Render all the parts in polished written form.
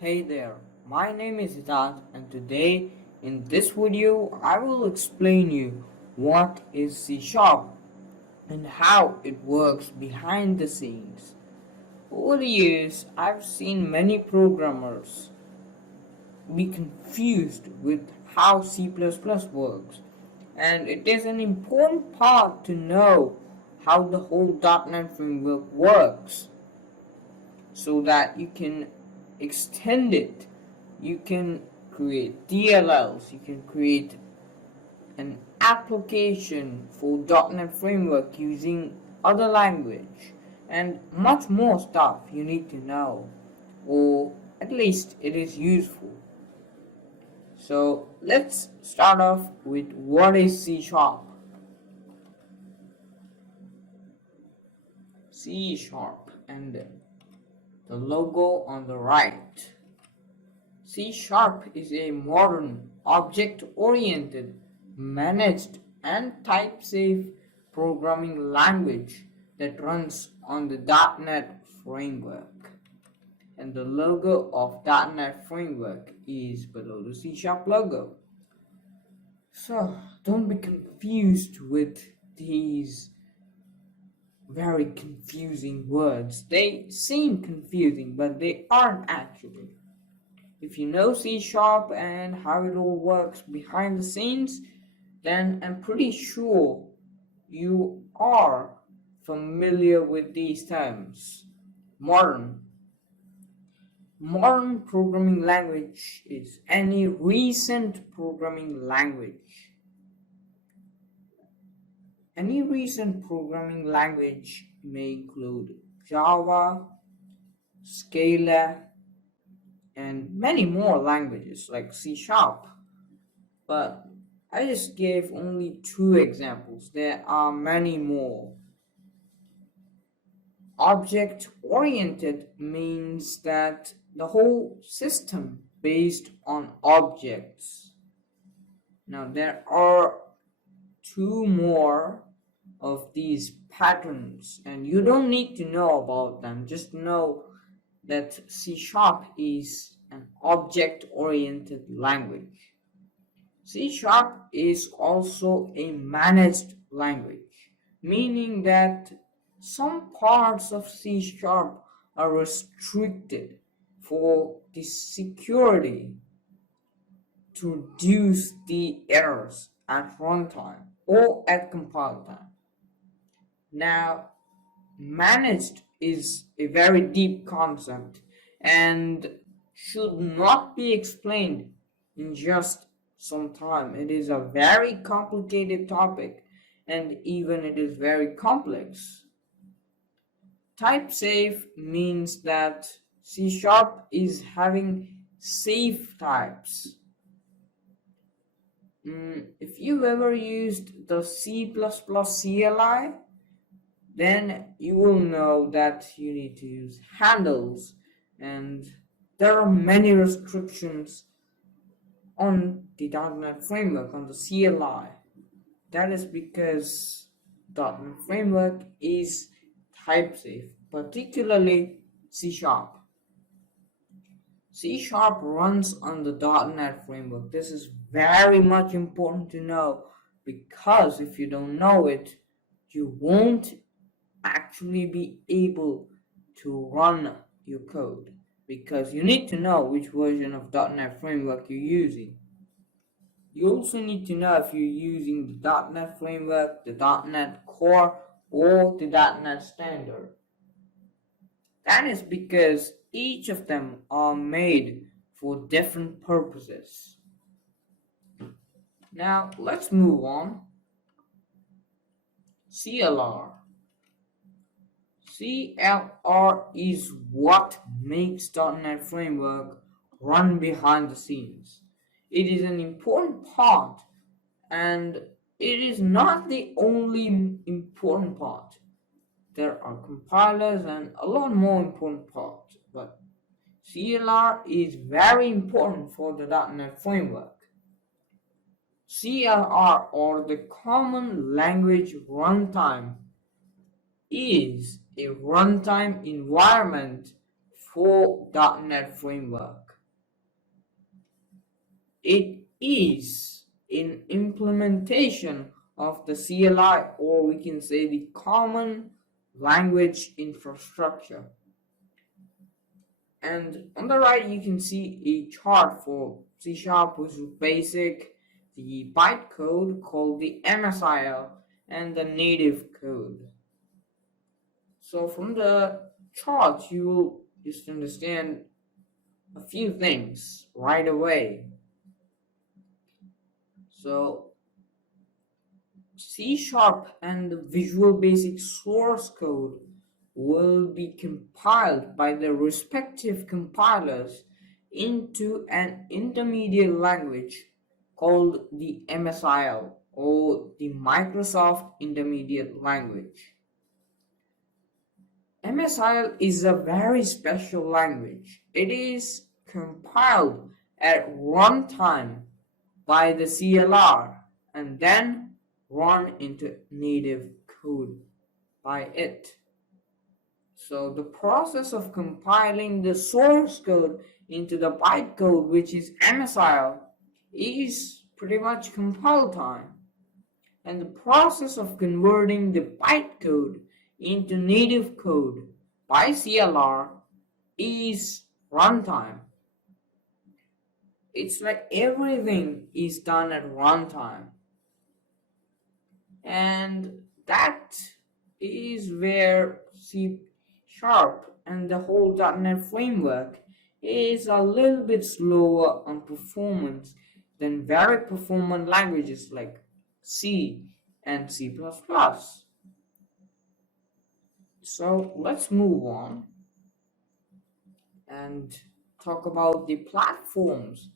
Hey there, my name is Hitarth and today in this video I will explain you what is C Sharp and how it works behind the scenes. Over the years I've seen many programmers be confused with how C++ works, and it is an important part to know how the whole .NET framework works so that you can extend it. You can create DLLs, you can create an application for .NET framework using other language, and much more stuff you need to know, or at least it is useful. So let's start off with what is C Sharp. C Sharp and the logo on the right. C Sharp is a modern, object-oriented, managed and type-safe programming language that runs on the .NET framework. And the logo of .NET framework is below the C Sharp logo. So don't be confused with these very confusing words. They seem confusing, but they aren't actually. If you know C Sharp and how it all works behind the scenes, then I'm pretty sure you are familiar with these terms. Modern programming language is any recent programming language. Any recent programming language may include Java, Scala, and many more languages like C Sharp. But I just gave only 2 examples. There are many more. Object-oriented means that the whole system based on objects. Now there are 2 more of these patterns, and you don't need to know about them. Just know that C Sharp is an object-oriented language. C Sharp is also a managed language, meaning that some parts of C Sharp are restricted for the security to reduce the errors at runtime or at compile time. Now, managed is a very deep concept and should not be explained in just some time. It is a very complicated topic, and even it is very complex. Type safe means that C Sharp is having safe types. If you've ever used the C++ CLI, then you will know that you need to use handles, and there are many restrictions on the .NET framework, on the CLI. That is because .NET framework is type safe, particularly C Sharp. C Sharp runs on the .NET framework. This is very much important to know, because if you don't know it, you won't actually be able to run your code, because you need to know which version of .NET framework you're using. You also need to know if you're using the .NET framework, the .NET Core, or the .NET Standard. That is because each of them are made for different purposes. Now let's move on. CLR. CLR is what makes .NET Framework run behind the scenes. It is an important part, and it is not the only important part. There are compilers and a lot more important parts, but CLR is very important for the .NET Framework. CLR, or the Common Language Runtime, is a runtime environment for .NET Framework. It is in implementation of the CLI, or we can say the Common Language Infrastructure. And on the right, you can see a chart for C#, which is basic, the bytecode called the MSIL, and the native code. So from the chart, you will just understand a few things right away. So C# and the Visual Basic source code will be compiled by the respective compilers into an intermediate language called the MSIL, or the Microsoft Intermediate Language. MSIL is a very special language. It is compiled at runtime by the CLR and then run into native code by it. So the process of compiling the source code into the bytecode, which is MSIL, is pretty much compile time. And the process of converting the bytecode into native code by CLR is runtime. It's like everything is done at runtime. And that is where C# and the whole .NET framework is a little bit slower on performance than very performant languages like C and C++. So let's move on and talk about the platforms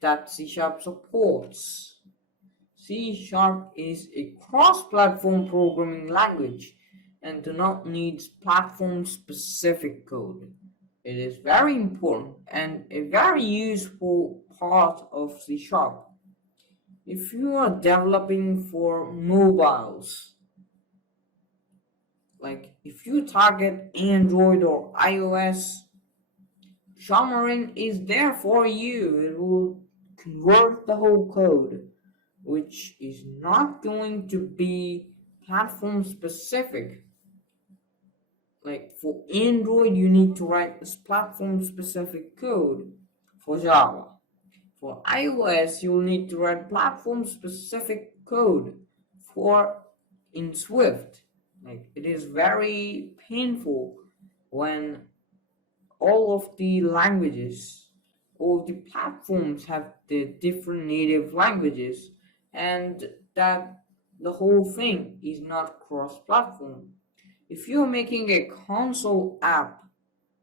that C# supports. C# is a cross-platform programming language and do not need platform-specific code. It is very important and a very useful part of C#. If you are developing for mobiles, like if you target Android or iOS, Xamarin is there for you. It will convert the whole code, which is not going to be platform specific. Like for Android, you need to write this platform specific code for Java. For iOS, you'll need to write platform specific code for in Swift. Like it is very painful when all of the languages, all the platforms have the different native languages, and that the whole thing is not cross-platform. If you're making a console app,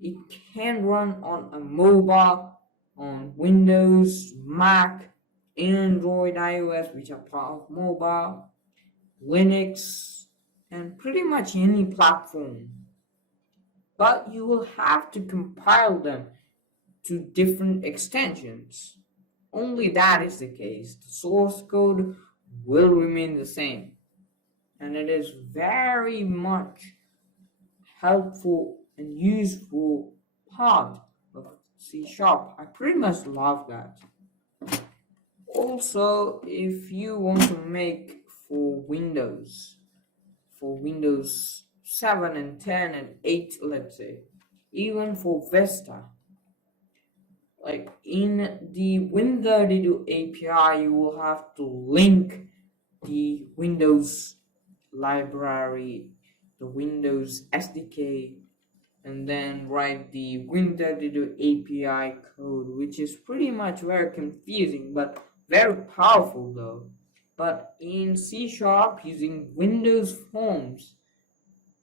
it can run on a mobile, on Windows, Mac, Android, iOS, which are part of mobile, Linux, and pretty much any platform. But you will have to compile them to different extensions. Only that is the case. The source code will remain the same. And it is very much helpful and useful part of C#. I pretty much love that. Also, if you want to make for Windows 7 and 10 and 8, let's say, even for Vista, like in the Win32 API, you will have to link the Windows library, the Windows SDK, and then write the Win32 API code, which is pretty much very confusing but very powerful though. But in C# using Windows Forms,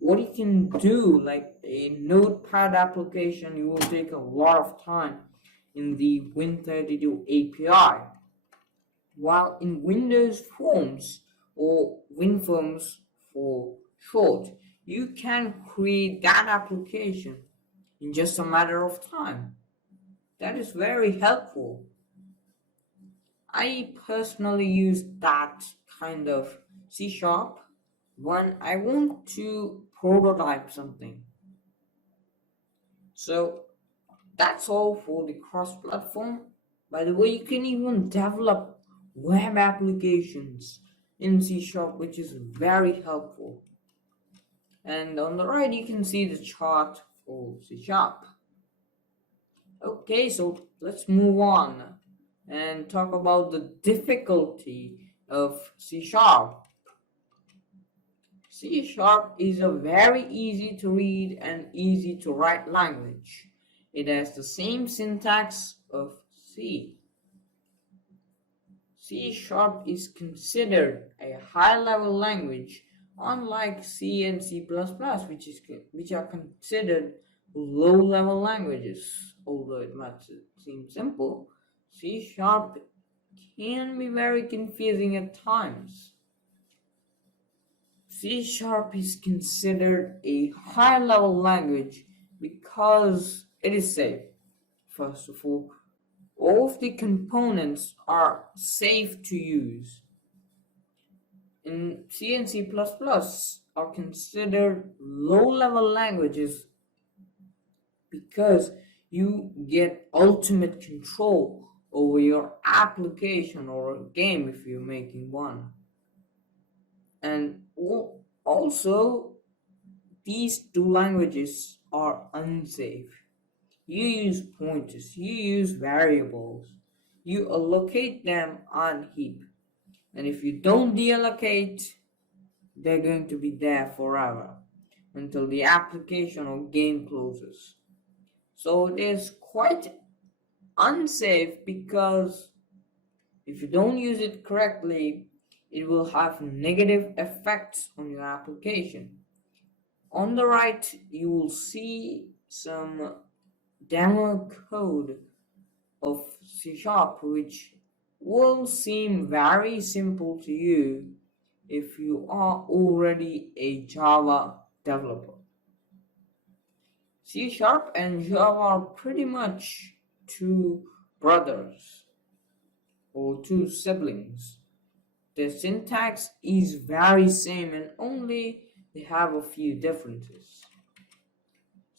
what you can do, like a notepad application, you will take a lot of time in the Win32 API. While in Windows Forms, or WinForms for short, you can create that application in just a matter of time. That is very helpful. I personally use that kind of C# when I want to prototype something. So that's all for the cross-platform, By the way, you can even develop web applications in C Sharp, which is very helpful. And on the right, you can see the chart for C Sharp. Okay, so let's move on and talk about the difficulty of C Sharp. C Sharp is a very easy to read and easy to write language. It has the same syntax of C. C Sharp is considered a high-level language, unlike C and C++, which are considered low-level languages. Although it might seem simple, C Sharp can be very confusing at times. C Sharp is considered a high-level language because it is safe. First of all of the components are safe to use. In C and C++ are considered low-level languages because you get ultimate control over your application or a game if you're making one. And also, these two languages are unsafe. You use pointers, you use variables, you allocate them on heap. And if you don't deallocate, they're going to be there forever until the application or game closes. So it is quite unsafe because if you don't use it correctly, it will have negative effects on your application. On the right, you will see some demo code of C Sharp, which will seem very simple to you if you are already a Java developer. C Sharp and Java are pretty much two brothers or two siblings. The syntax is very same and only they have a few differences.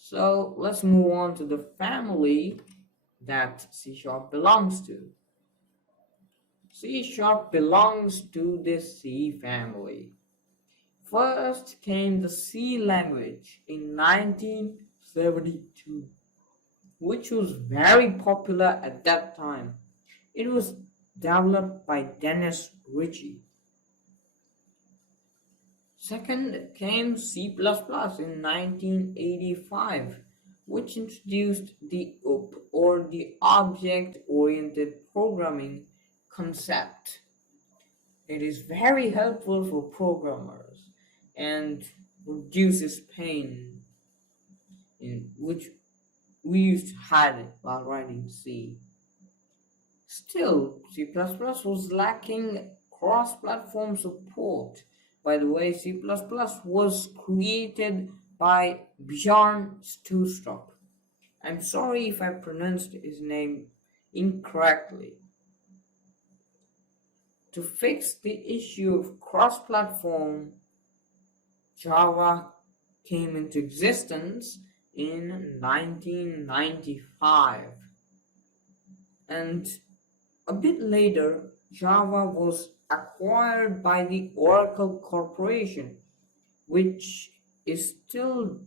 So let's move on to the family that C Sharp belongs to. C Sharp belongs to the C family. First came the C language in 1972, which was very popular at that time. It was developed by Dennis Ritchie. Second came C++ in 1985, which introduced the OOP or the object-oriented programming concept. It is very helpful for programmers and reduces pain, in which we used to hide it while writing C. Still, C++ was lacking cross-platform support. By the way, C++ was created by Bjorn Stroustrup. I'm sorry if I pronounced his name incorrectly. To fix the issue of cross-platform, Java came into existence in 1995. And a bit later, Java was acquired by the Oracle Corporation, which is still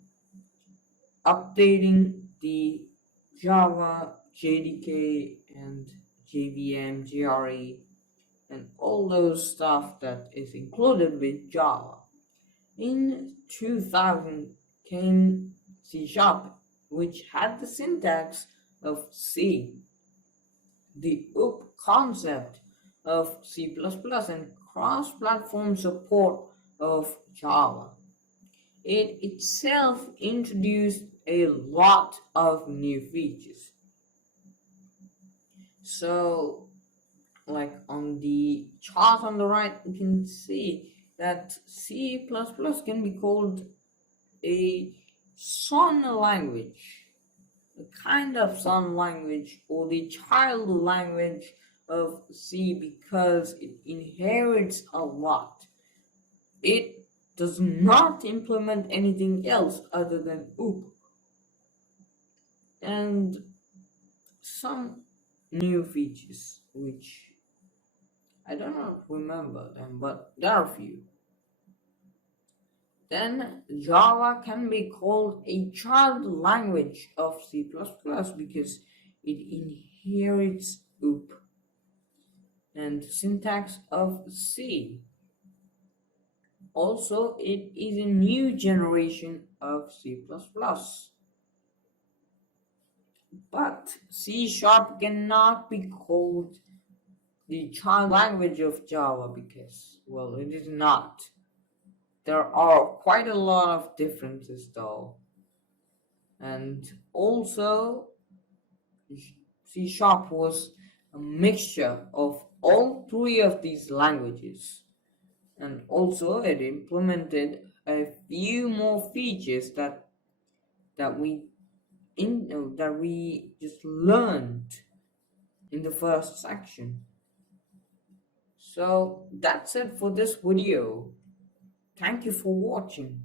updating the Java JDK and JVM, GRE, and all those stuff that is included with Java. In 2000 came C Sharp, which had the syntax of C, the OOP concept of C++, and cross-platform support of Java. It itself introduced a lot of new features. So, like on the chart on the right, you can see that C++ can be called a son language, a kind of son language, or the child language of C, because it inherits a lot. It does not implement anything else other than OOP. And some new features, which I don't know, remember them, but there are a few. Then Java can be called a child language of C++ because it inherits OOP and syntax of C. Also, it is a new generation of C++. But C# cannot be called the child language of Java because, well, it is not. There are quite a lot of differences though. And also, C# was a mixture of all three of these languages. And also, it implemented a few more features that we that we just learned in the first section. So that's it for this video. Thank you for watching.